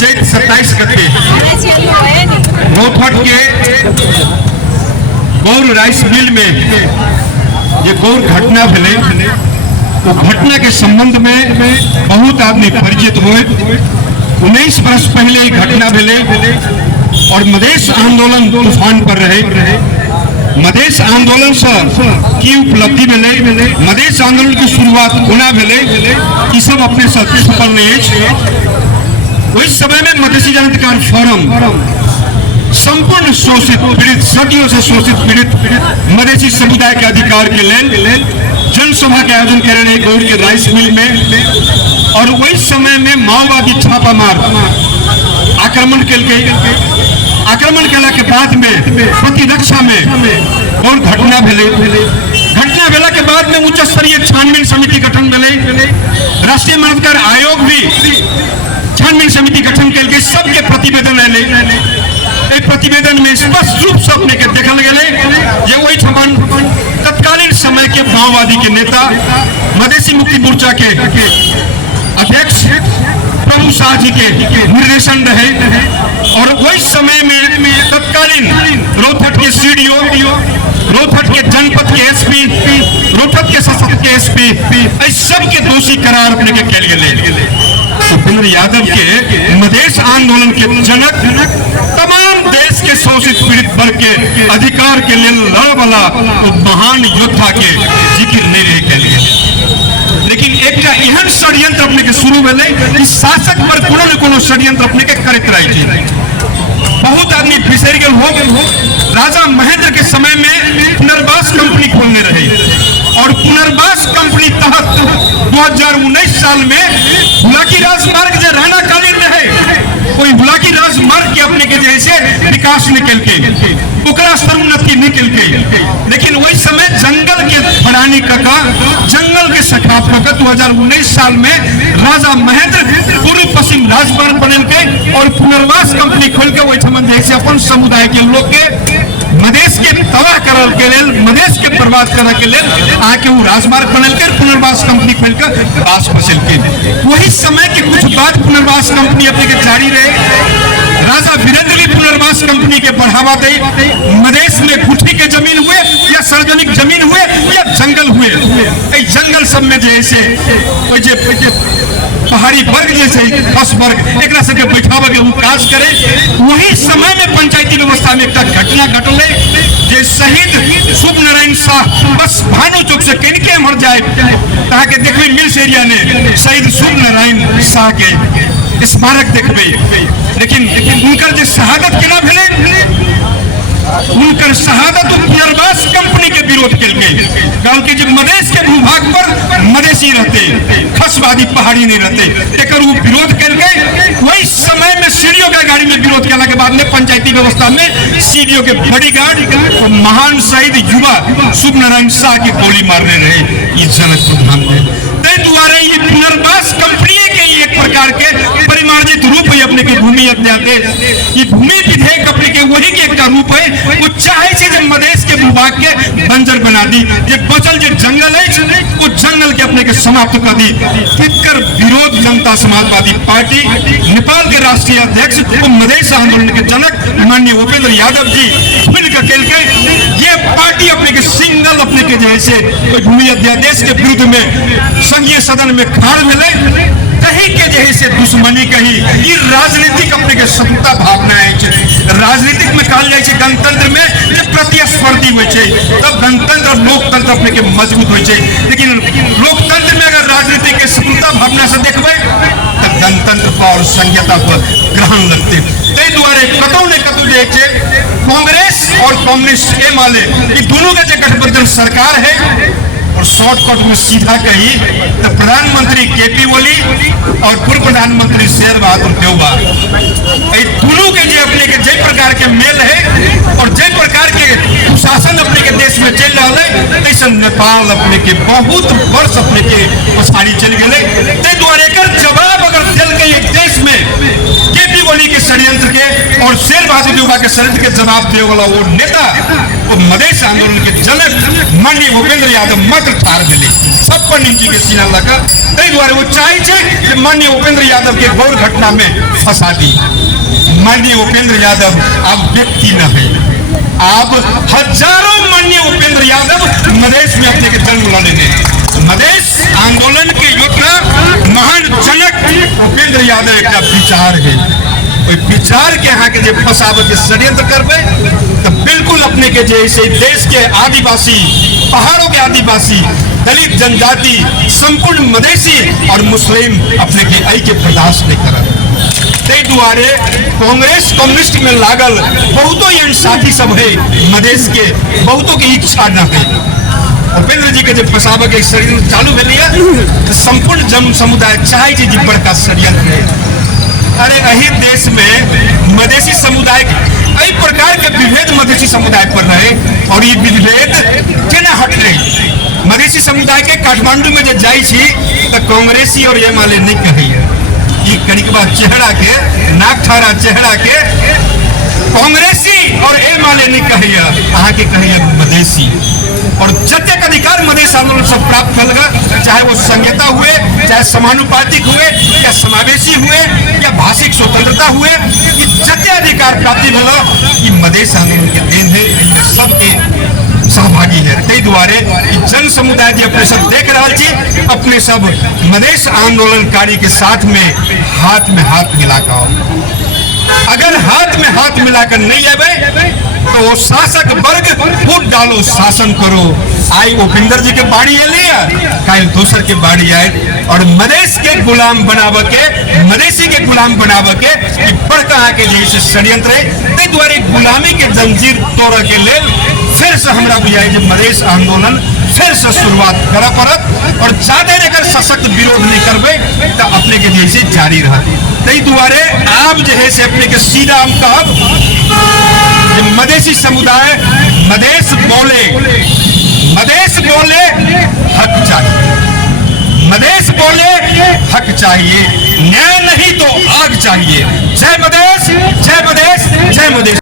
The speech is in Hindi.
चैत 27 गते रोहतक के गौर राइस मिल में ये गौर घटना भेले, तो घटना के संबंध में बहुत आदमी परिचित हुए। 19 वर्ष पहले एक घटना भेले और मधेश आंदोलन तूफान पर रहे। मधेश आंदोलन से की उपलब्धि भेले, मधेश आंदोलन की शुरुआत कोना भेले, ई सब अपने साथ सफल नहीं। उस समय में मधेसी जनाधिकार फोरम संपूर्ण शोषित पीड़ित, सदियों से शोषित पीड़ित मधेसी समुदाय के अधिकार के लेल जनसभा के आयोजन कर रहे गौर के राइस मिल में। और वही समय में माओवादी छापामार आक्रमण आक्रमण केला के बाद में प्रतिरक्षा में और घटना भेले। घटना भेला के बाद में उच्च स्तरीय छानबीन समिति गठन भेले। राष्ट्रीय मानवाधिकार आयोग भी छानबीन समिति गठन कल के सबके प्रतिवेदन आए। प्रतिवेदन में स्पष्ट रूप से अपने के देखल गए जे वही तत्कालीन समय के माओवादी के नेता मधेसी मुक्ति मोर्चा के अध्यक्ष प्रभु शाह जी के निर्देशन रहे। और वही समय में तत्कालीन रोहतक के सीडीओ, रोहतक के जनपद के एसपी, रोहतक के सशक्त के एसपी, इस सब के दोषी करार अपने के कल गए। भूपेंद्र यादव के मधेश आंदोलन के जनक तमाम देश के शोषित पीड़ित वर्ग के अधिकार के लिए लड़ वाला महान योद्धा के जिक्र नहीं रहे के लिए। लेकिन एक एहन षड्यंत्र अपने के शुरू भेले, शासक पर कोनो न कोनो षड्यंत्र अपने के करते रहे। बहुत आदमी फिसर गए हो। राजा महेंद्र के समय में पुनर्वास कंपनी खोलने रहे और पुनर्वास कंपनी तहत 2019 साल में हुलाकी राजमार्ग जो रहना कालीन रहे, कोई हुलाकी राजमार्ग के अपने के जैसे विकास निकल के स्तरोन्नति निकल के। लेकिन वही समय जंगल के फड़ानी कका, जंगल के सखापक 2019 साल में राजा महेंद्र पूर्व पश्चिम राजमार्ग बनल के और पुनर्वास कंपनी खोल के वही जैसे अपन समुदाय के लोग के मधेश के तबाह करल के लेल, मधेश के बर्बाद करे के लेल आके वो राजमार्ग बनल के पुनर्वास कंपनी खोल के वास बसल के। वही समय के कुछ बाद पुनर्वास कंपनी अपने के जारी रहे। राजा वीरेंद्र भी पुनर्वास कंपनी के बढ़ावा दे। मधेश में गुठी के जमीन हुए या सार्वजनिक जमीन हुए या जंगल हुए, जंगल सब में जैसे पहाड़ी वर्ग जैसे बस वर्ग एक सबके बैठावे के काज करे। वही समय में पंचायती व्यवस्था में एक घटना घटले जे शहीद शुभ नारायण शाह बस भानु चौक से कहीं मर जाए ताकि देखबे मिल्स एरिया ने शहीद शुभ नारायण शाह के स्मारक देखबे। लेकिन उनकर जो शहादत केना भेले, उनकर शहादत पुनर्वास कंपनी के विरोध के लिए कहल कि मधेश के भूभाग पर मधेसी रहते, खसवादी पहाड़ी नहीं रहते, एक विरोध करके वही समय में सीडीओ के गाड़ी में विरोध करने के बाद में पंचायती व्यवस्था में सीडीओ के बॉडीगार्ड महान शहीद युवा शुभ नारायण शाह की गोली मारने रहे। इस जनक ध्यान दे द्वारा ये पुनर्वास कंपनी के एक प्रकार के परिमार्जित रूप है अपने के भूमि अध्यादेश। ये भूमि विधेयक अपने के वही के एक रूप है। वो चाहे जब मधेश के भूभाग के बंजर बना दी, जब बचल जो जंगल है वो जंगल के अपने के समाप्त कर दी। फिकर विरोध जनता समाजवादी पार्टी नेपाल के राष्ट्रीय अध्यक्ष वो मधेश आंदोलन के जनक माननीय भूपेंद्र यादव जी मिलकर के ये पार्टी अपने के सिंगल अपने के जैसे भूमि अध्यादेश के विरुद्ध में संघीय सदन में खाड़ मिले कहीं के जैसे दुश्मनी कही। ये राजनीतिक अपने के शत्रुता भावना है। राजनीतिक में कहल जाए गणतंत्र में जब प्रतिस्पर्धी हो तब गणतंत्र और लोकतंत्र अपने के मजबूत हो। लेकिन लोकतंत्र में अगर राजनीति के शत्रुता भावना से देखबे तब गणतंत्र और संहिता पर ग्रहण लगते। द्वारे कतौ ने कतौ कांग्रेस और कम्युनिस्ट ए माले ये दोनों का गठबंधन सरकार है। और शॉर्टकट में सीधा कही तो प्रधानमंत्री केपी ओली और पूर्व प्रधानमंत्री शेर बहादुर देवबा दोनों के जो अपने के जय प्रकार के मेल है और जय प्रकार के शासन अपने के देश में चल रहा है। ऐसा नेपाल अपने के बहुत वर्ष अपने के पछाड़ी चल गए। जवाब अगर दिल के एक देश में केपी ओली के षड्यंत्र के और शेर बहादुर युवा के षड्यंत्र के जवाब दे वाला वो नेता, वो मधेश आंदोलन के जनक माननीय भूपेंद्र यादव मात्र ठार मिले, सब पर नीचे के सीना लगा। तई द्वारा वो चाहे माननीय भूपेंद्र यादव के गौर घटना में फंसा दी। माननीय भूपेंद्र यादव आप व्यक्ति न है, आप हजारों माननीय भूपेंद्र यादव मधेश में अपने के जन्म लेने, मधेश आंदोलन के योद्धा महान जनक भूपेंद्र यादव एक विचार है। विचार के यहाँ के फंसाव के षड्यंत्र करबे तो बिल्कुल अपने के जैसे देश के आदिवासी, पहाड़ों के आदिवासी, दलित जनजाति, संपूर्ण मधेसी और मुस्लिम अपने के ऐक्य बर्दाश्त नहीं कर। दुआरे कांग्रेस कम्युनिस्ट में लागल बहुतों एन साथी सब है मधेश के, बहुतों की इच्छा न है भूपेंद्र जी के जब फंसाव के षड्यंत्र चालू भेल तो संपूर्ण जन समुदाय चाहे जी बड़का षड्यंत्र है। अरे अही देश में मधेसी समुदाय कई प्रकार के विभेद मधेसी समुदाय पर रहे और ये विभेद केना हटले। मधेसी समुदाय के काठमांडू में जब जाई छी तो कांग्रेसी और ये माले नहीं कही, ये कनिकबा चेहरा के नाक ठारा चेहरा के कांग्रेसी और ए माले नहीं कहिया, अहाँ के कहिया मधेसी। और जतेक अधिकार मधेश आंदोलन से प्राप्त होगा, चाहे वो संहिता हुए, चाहे समानुपातिक हुए, या समावेशी हुए, या भाषिक स्वतंत्रता हुए, ये जते अधिकार प्राप्ति होगा ये मधेश आंदोलन के देन है, इनमें सबके सहभागी है। तई द्वारे जन समुदाय जी अपने सब देख रहा छी, अपने सब मधेश आंदोलनकारी के साथ में हाथ मिलाकर, अगर हाथ में हाथ मिलाकर नहीं आवे तो वो शासक वर्ग फूट डालो, शासन करो। आई भूपेंद्र जी के बाड़ी लिया, कल दूसर के बाड़ी आए और मधेश के गुलाम बनाव के, मधेसी के गुलाम बनाव के बड़का के जैसे षड्यंत्र है। तई द्वारे गुलामी के जंजीर तोड़ के ले फिर से हमरा बुझाए जो मधेश आंदोलन फिर से शुरुआत करा पड़त और ज्यादा अगर सशक्त विरोध नहीं करबे तो अपने के जैसे जारी रहा। तई द्वारे आप जो है से अपने के सीधा हम कहब मधेसी समुदाय मधेश बोले हक चाहिए, मधेश बोले हक चाहिए, न्याय नहीं तो आग चाहिए। जय मधेश, जय मधेश, जय मधेश।